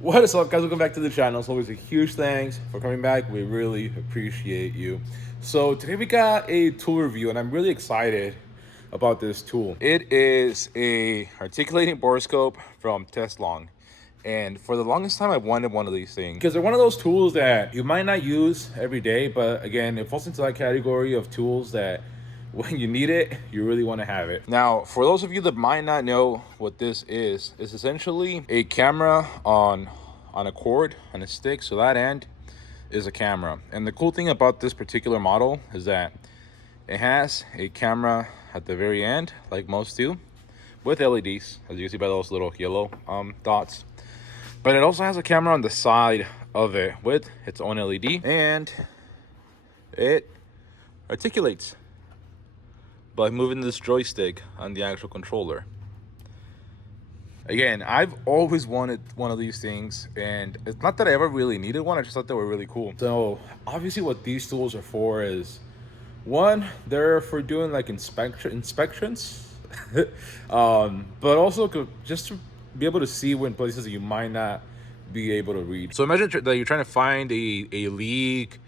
What is up, guys? Welcome back to the channel. It's always a huge thanks for coming back. We really appreciate you. So today we got a tool review, and I'm really excited about this tool. It is a articulating borescope from Teslong. And for the longest time, I wanted one of these things because they're one of those tools that you might not use every day, but again, it falls into that category of tools that when you need it, you really want to have it. Now, for those of you that might not know what this is, it's essentially a camera on a cord, on a stick. So that end is a camera. And the cool thing about this particular model is that it has a camera at the very end, like most do, with LEDs, as you can see by those little yellow dots. But it also has a camera on the side of it with its own LED, and it articulates by moving this joystick on the actual controller. Again, I've always wanted one of these things, and it's not that I ever really needed one. I just thought they were really cool. So obviously what these tools are for is, one, they're for doing like inspections, but also just to be able to see when places that you might not be able to read. So imagine that you're trying to find a leak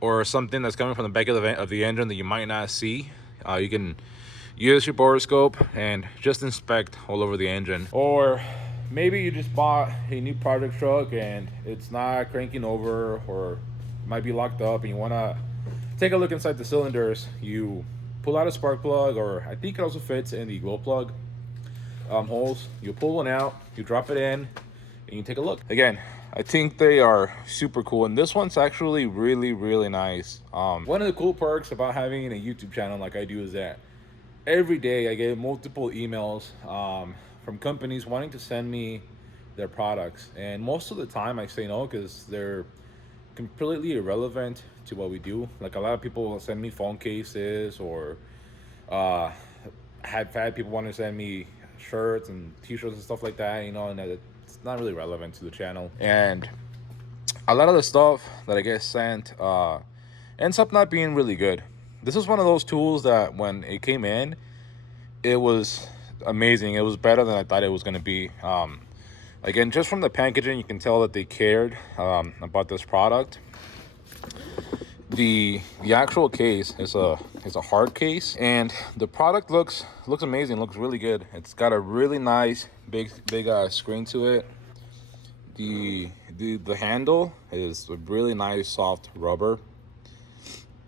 or something that's coming from the back of the engine that you might not see. You can use your borescope and just inspect all over the engine. Or maybe you just bought a new project truck and it's not cranking over, or might be locked up, and you want to take a look inside the cylinders. You pull out a spark plug, or I think it also fits in the glow plug holes. You pull one out, you drop it in, and you take a look. Again, I think they are super cool, and this one's actually really nice. One of the cool perks about having a YouTube channel like I do is that every day I get multiple emails from companies wanting to send me their products, and most of the time I say no because they're completely irrelevant to what we do. Like, a lot of people will send me phone cases, or have had people want to send me shirts and t-shirts and stuff like that, and it's not really relevant to the channel. And a lot of the stuff that I get sent ends up not being really good. This is one of those tools that when it came in, it was amazing. It was better than I thought it was going to be. Again, just from the packaging, you can tell that they cared about this product. The actual case is a hard case, and the product looks amazing. Looks really good. It's got a really nice big screen to it. The handle is a really nice soft rubber,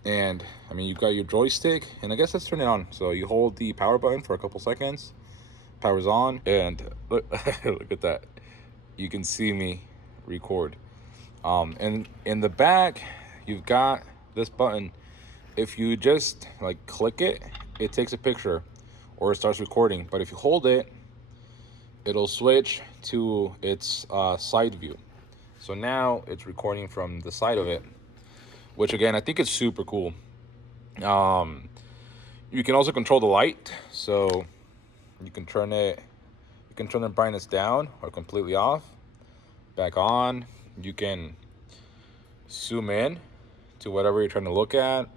and I mean, you've got your joystick, and I guess let's turn it on. So you hold the power button for a couple seconds, power's on, and look, look at that. You can see me record. And in the back, you've got this button. If you just like click it, it takes a picture or it starts recording. But if you hold it, it'll switch to its side view. So now it's recording from the side of it, which again, I think is super cool. You can also control the light, so you can turn the brightness down or completely off, back on. You can zoom in to whatever you're trying to look at.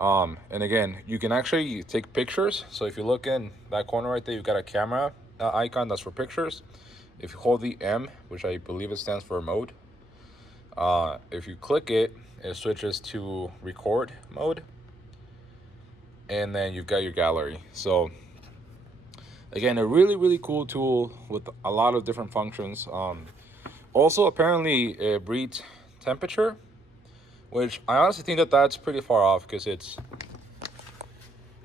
And again, you can actually take pictures. So if you look in that corner right there, you've got a camera icon that's for pictures. If you hold the M, which I believe it stands for mode, if you click it, it switches to record mode, and then you've got your gallery. So again, a really cool tool with a lot of different functions. Also, apparently it reads temperature, which I honestly think that's pretty far off, because it's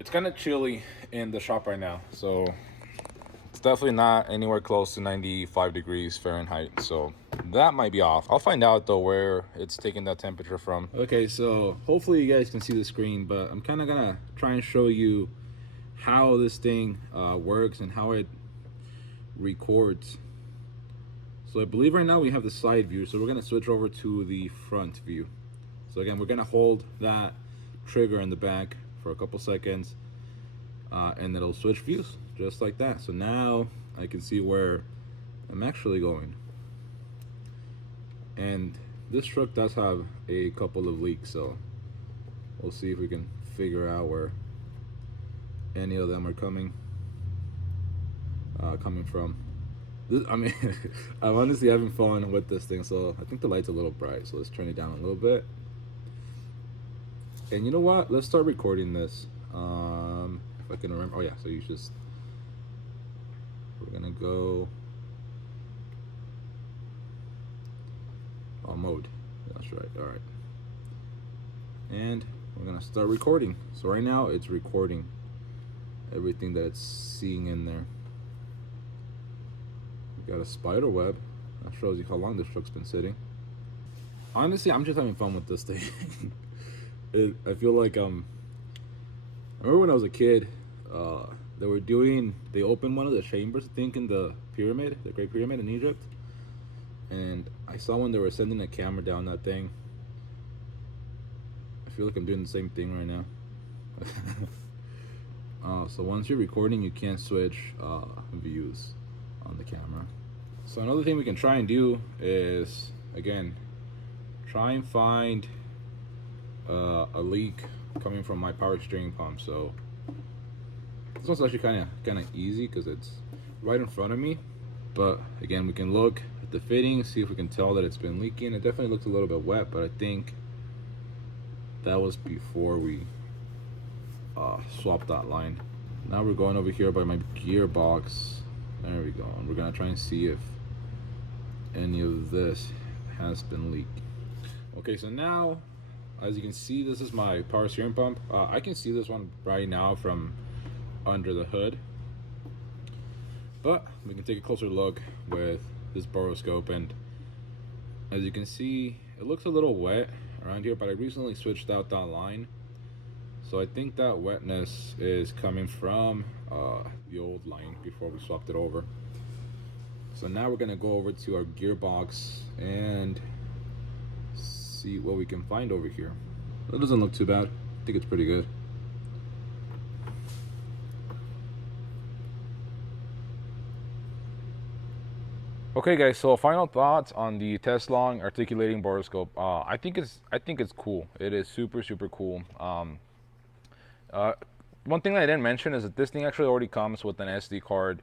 kind of chilly in the shop right now. So it's definitely not anywhere close to 95 degrees Fahrenheit. So that might be off. I'll find out though where it's taking that temperature from. Okay, so hopefully you guys can see the screen, but I'm kind of gonna try and show you how this thing works and how it records. So I believe right now we have the side view, so we're gonna switch over to the front view. So again, we're gonna hold that trigger in the back for a couple seconds, and it'll switch views just like that. So now I can see where I'm actually going. And this truck does have a couple of leaks, so we'll see if we can figure out where any of them are coming from. I mean, I'm honestly having fun with this thing, so I think the light's a little bright, so let's turn it down a little bit. And you know what? Let's start recording this. If I can remember. Oh yeah, so we're gonna go on mode. That's right. All right. And we're gonna start recording. So right now it's recording everything that it's seeing in there. We got a spider web. That shows you how long this truck's been sitting. Honestly, I'm just having fun with this thing. I feel like I remember when I was a kid, they opened one of the chambers, I think, in the pyramid, the Great Pyramid in Egypt, and I saw when they were sending a camera down that thing. I feel like I'm doing the same thing right now. So once you're recording, you can't switch views on the camera. So another thing we can try and do is, again, try and find a leak coming from my power steering pump. So this one's actually kind of easy because it's right in front of me. But again, we can look at the fitting, see if we can tell that it's been leaking. It definitely looks a little bit wet, but I think that was before we swapped that line. Now we're going over here by my gearbox. There we go. And we're gonna try and see if any of this has been leaked. Okay, so now, as you can see, this is my power steering pump. I can see this one right now from under the hood, but we can take a closer look with this Borescope, and as you can see, it looks a little wet around here, but I recently switched out that line, so I think that wetness is coming from the old line before we swapped it over. So now we're gonna go over to our gearbox and see what we can find over here. That doesn't look too bad. I think it's pretty good. Okay, guys. So final thoughts on the Teslong articulating borescope. I think it's cool. It is super cool. One thing that I didn't mention is that this thing actually already comes with an SD card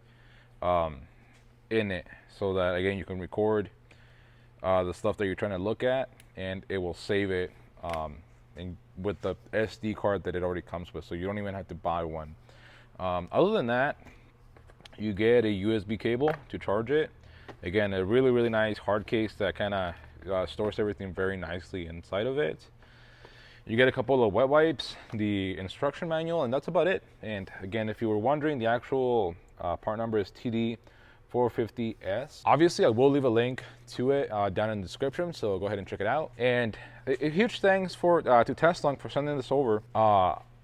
in it, so that again you can record the stuff that you're trying to look at, and it will save it with the SD card that it already comes with, so you don't even have to buy one. Other than that, you get a USB cable to charge it. Again, a really nice hard case that kind of stores everything very nicely inside of it. You get a couple of wet wipes, the instruction manual, and that's about it. And again, if you were wondering, the actual part number is TD450S. Obviously, I will leave a link to it down in the description, so go ahead and check it out. And a huge thanks to Teslong for sending this over.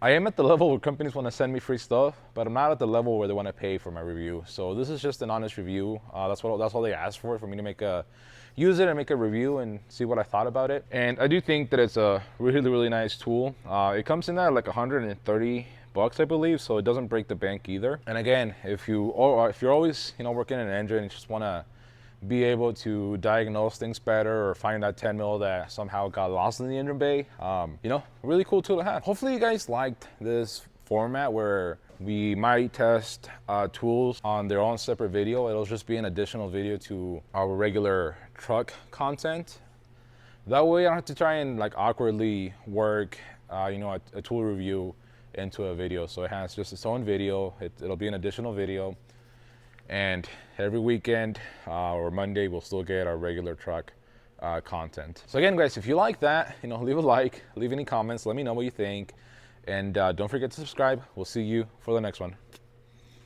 I am at the level where companies want to send me free stuff, but I'm not at the level where they want to pay for my review. So this is just an honest review. That's all they asked for me to use it and make a review and see what I thought about it. And I do think that it's a really nice tool. It comes in at like 130 bucks, I believe, so it doesn't break the bank either. And again, if you're always working in an engine and you just want to be able to diagnose things better or find that 10 mil that somehow got lost in the engine bay, really cool tool to have. Hopefully you guys liked this format where we might test tools on their own separate video. It'll just be an additional video to our regular truck content. That way I don't have to try and awkwardly work a tool review into a video. So it has just its own video. It'll be an additional video. And every weekend or Monday, we'll still get our regular truck content. So again, guys, if you like that, leave a like, leave any comments, let me know what you think. And don't forget to subscribe. We'll see you for the next one.